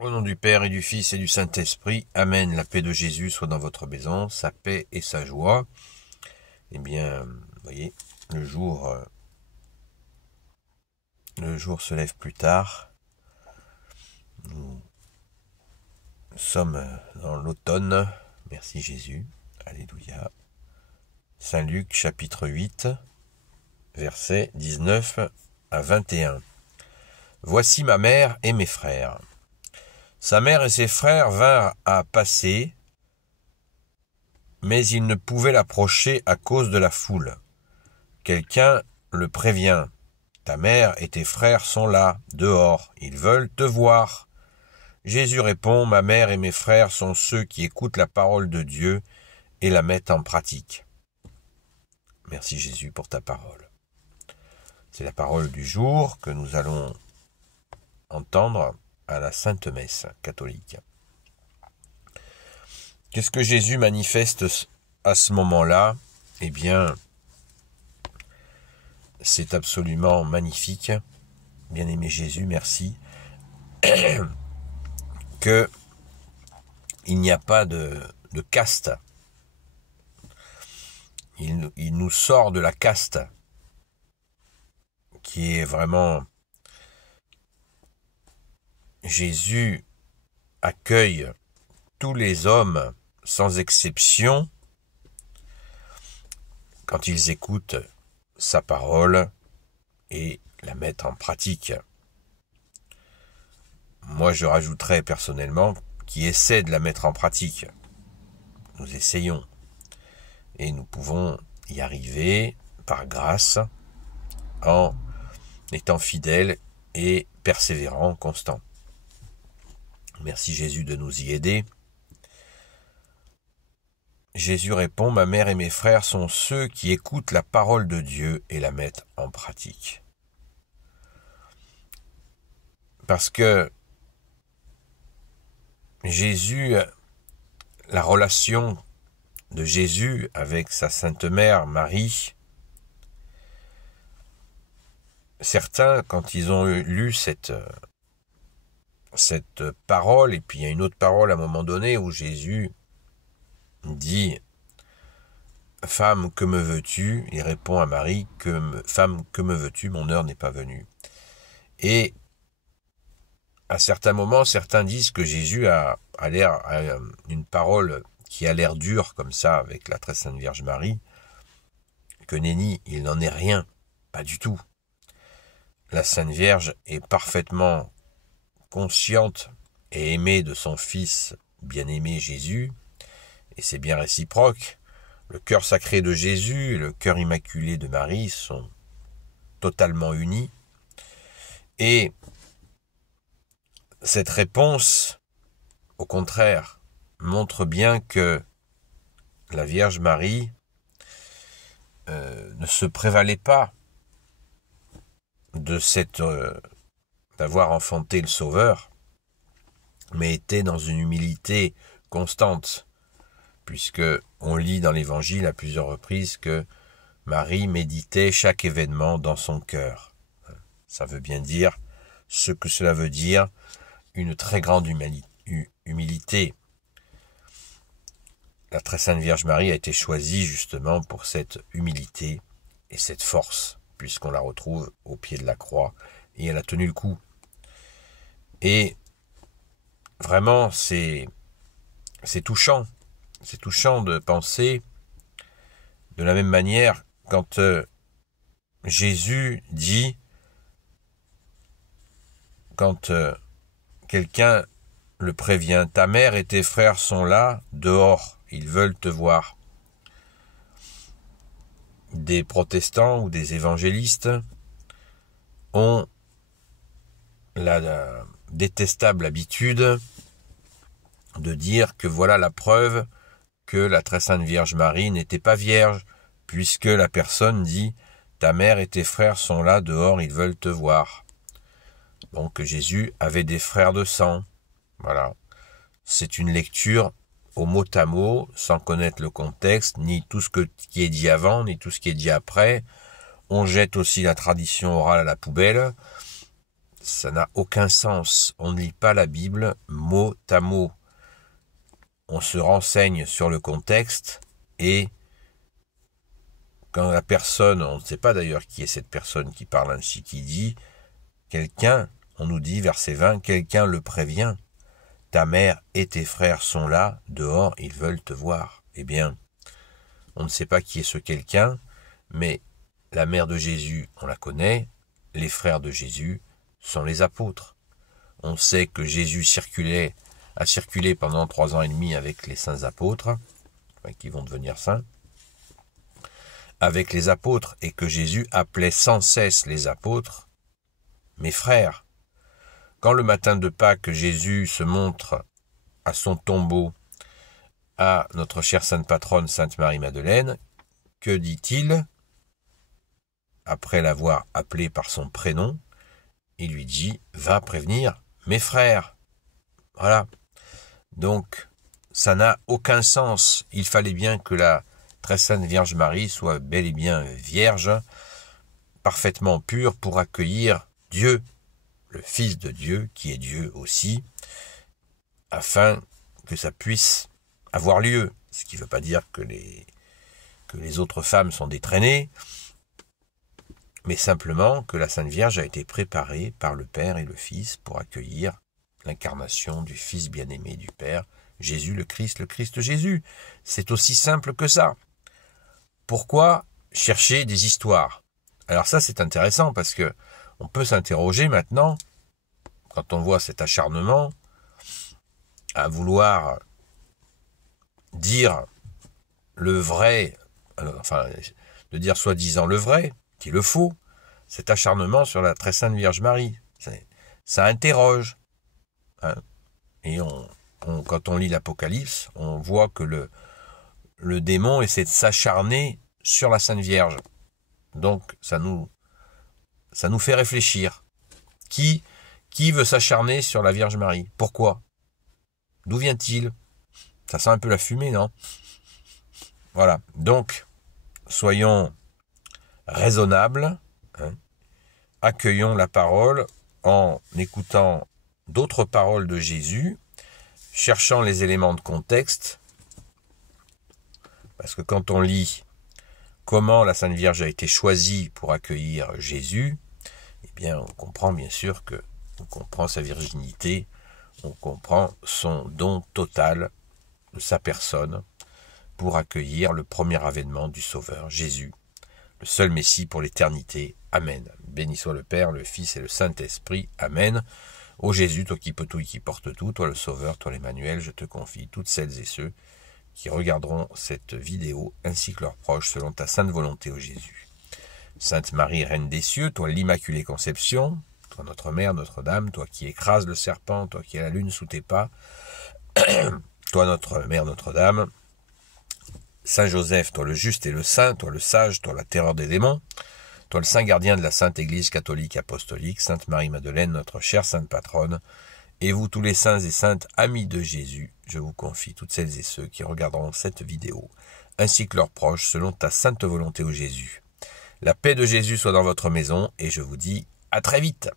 Au nom du Père et du Fils et du Saint-Esprit, Amen. La paix de Jésus soit dans votre maison, sa paix et sa joie. Eh bien, vous voyez, le jour se lève plus tard. Nous sommes dans l'automne. Merci Jésus. Alléluia. Saint Luc, chapitre 8, versets 19 à 21. Voici ma mère et mes frères. Sa mère et ses frères vinrent à passer, mais ils ne pouvaient l'approcher à cause de la foule. Quelqu'un le prévient. Ta mère et tes frères sont là, dehors, ils veulent te voir. Jésus répond, ma mère et mes frères sont ceux qui écoutent la parole de Dieu et la mettent en pratique. Merci Jésus pour ta parole. C'est la parole du jour que nous allons entendre à la Sainte Messe catholique. Qu'est-ce que Jésus manifeste à ce moment-là? Eh bien, c'est absolument magnifique. Bien-aimé Jésus, merci. Que il n'y a pas de caste. Il nous sort de la caste qui est vraiment... Jésus accueille tous les hommes sans exception quand ils écoutent sa parole et la mettent en pratique. Moi, je rajouterais personnellement qui essaie de la mettre en pratique. Nous essayons. Et nous pouvons y arriver par grâce en étant fidèles et persévérants, constants. Merci Jésus de nous y aider. Jésus répond, ma mère et mes frères sont ceux qui écoutent la parole de Dieu et la mettent en pratique. Parce que Jésus, la relation de Jésus avec sa Sainte Mère, Marie, certains, quand ils ont lu cette parole, et puis il y a une autre parole à un moment donné où Jésus dit « Femme, que me veux-tu » Il répond à Marie « Femme, que me veux-tu, mon heure n'est pas venue. » Et à certains moments, certains disent que Jésus a une parole qui a l'air dure comme ça avec la très sainte Vierge Marie, que nenni, il n'en est rien, pas du tout. La Sainte Vierge est parfaitement consciente et aimée de son Fils bien-aimé Jésus, et c'est bien réciproque. Le cœur sacré de Jésus et le cœur immaculé de Marie sont totalement unis. Et cette réponse, au contraire, montre bien que la Vierge Marie ne se prévalait pas de d'avoir enfanté le Sauveur, mais était dans une humilité constante, puisque on lit dans l'Évangile à plusieurs reprises que Marie méditait chaque événement dans son cœur. Ça veut bien dire ce que cela veut dire, une très grande humilité. La très sainte Vierge Marie a été choisie justement pour cette humilité et cette force, puisqu'on la retrouve au pied de la croix, et elle a tenu le coup. Et vraiment, c'est touchant. C'est touchant de penser de la même manière quand Jésus dit, quand quelqu'un le prévient, ta mère et tes frères sont là, dehors, ils veulent te voir. Des protestants ou des évangélistes ont la détestable habitude de dire que voilà la preuve que la très sainte Vierge Marie n'était pas vierge, puisque la personne dit « Ta mère et tes frères sont là, dehors, ils veulent te voir ». Donc Jésus avait des frères de sang. Voilà. C'est une lecture au mot à mot, sans connaître le contexte, ni tout ce qui est dit avant, ni tout ce qui est dit après. On jette aussi la tradition orale à la poubelle. Ça n'a aucun sens. On ne lit pas la Bible mot à mot. On se renseigne sur le contexte et quand la personne, on ne sait pas d'ailleurs qui est cette personne qui parle ainsi, qui dit, quelqu'un, on nous dit, verset 20, quelqu'un le prévient, ta mère et tes frères sont là, dehors, ils veulent te voir. Eh bien, on ne sait pas qui est ce quelqu'un, mais la mère de Jésus, on la connaît, les frères de Jésus sont les apôtres. On sait que Jésus a circulé pendant 3 ans et demi avec les saints apôtres, qui vont devenir saints, avec les apôtres, et que Jésus appelait sans cesse les apôtres mes frères. Quand le matin de Pâques, Jésus se montre à son tombeau à notre chère sainte patronne, Sainte Marie-Madeleine, que dit-il? Après l'avoir appelé par son prénom, il lui dit « Va prévenir mes frères ». Voilà. Donc, ça n'a aucun sens. Il fallait bien que la très sainte Vierge Marie soit bel et bien vierge, parfaitement pure pour accueillir Dieu, le Fils de Dieu, qui est Dieu aussi, afin que ça puisse avoir lieu. Ce qui ne veut pas dire que les autres femmes sont des traînées, mais simplement que la Sainte Vierge a été préparée par le Père et le Fils pour accueillir l'incarnation du Fils bien-aimé du Père, Jésus le Christ Jésus. C'est aussi simple que ça. Pourquoi chercher des histoires? Alors ça, c'est intéressant parce que on peut s'interroger maintenant, quand on voit cet acharnement à vouloir dire le vrai, enfin, de dire soi-disant le vrai, qui est le faux, cet acharnement sur la très sainte Vierge Marie. Ça interroge. Hein. Et quand on lit l'Apocalypse, on voit que le démon essaie de s'acharner sur la Sainte Vierge. Donc, ça nous fait réfléchir. Qui veut s'acharner sur la Vierge Marie? Pourquoi? D'où vient-il? Ça sent un peu la fumée, non? Voilà. Donc, soyons raisonnables, hein. Accueillons la parole en écoutant d'autres paroles de Jésus, cherchant les éléments de contexte, parce que quand on lit comment la Sainte Vierge a été choisie pour accueillir Jésus, eh bien, on comprend bien sûr on comprend sa virginité, on comprend son don total de sa personne pour accueillir le premier avènement du Sauveur, Jésus, le seul Messie pour l'éternité. Amen. Béni soit le Père, le Fils et le Saint-Esprit. Amen. Ô Jésus, toi qui peux tout et qui porte tout, toi le Sauveur, toi l'Emmanuel, je te confie toutes celles et ceux qui regarderont cette vidéo, ainsi que leurs proches, selon ta sainte volonté, ô Jésus. Sainte Marie, Reine des cieux, toi l'Immaculée Conception, toi notre Mère, Notre-Dame, toi qui écrases le serpent, toi qui as la lune sous tes pas, toi notre Mère, Notre-Dame, Saint Joseph, toi le juste et le saint, toi le sage, toi la terreur des démons, toi le saint gardien de la Sainte Église catholique apostolique, Sainte Marie-Madeleine, notre chère sainte patronne, et vous tous les saints et saintes amis de Jésus, je vous confie toutes celles et ceux qui regarderont cette vidéo, ainsi que leurs proches, selon ta sainte volonté, ô Jésus. La paix de Jésus soit dans votre maison, et je vous dis à très vite.